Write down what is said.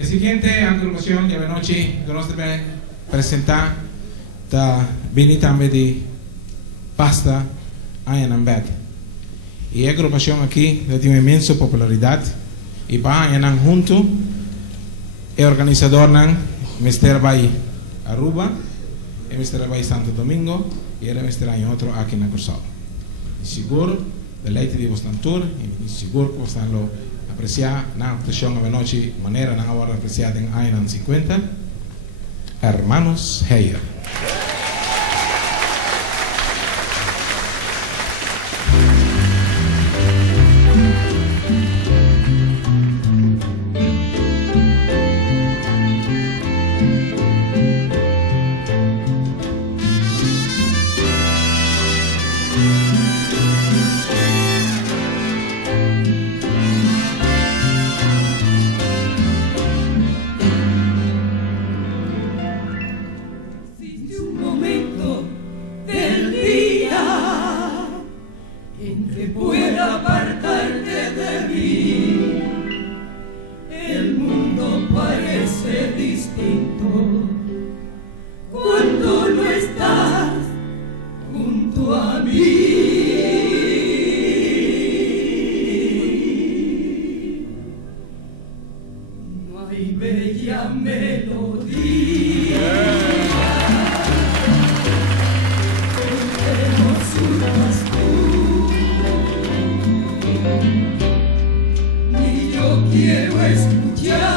La siguiente agrupación de la noche que nos debe presentar da Benitame de Pasta Iron and Bad. Y la agrupación aquí tiene inmensa popularidad y va a junto el organizador Mr. Bay Aruba y Mr. Bay Santo Domingo y el Mr. Hay otro aquí en la Cruzado. Seguro de leite de vostra tour e seguro que vostra lo apreciar na actuación a noche manera na ahora apreciada en Iron 50 Hermanos Heyer. Quiero escuchar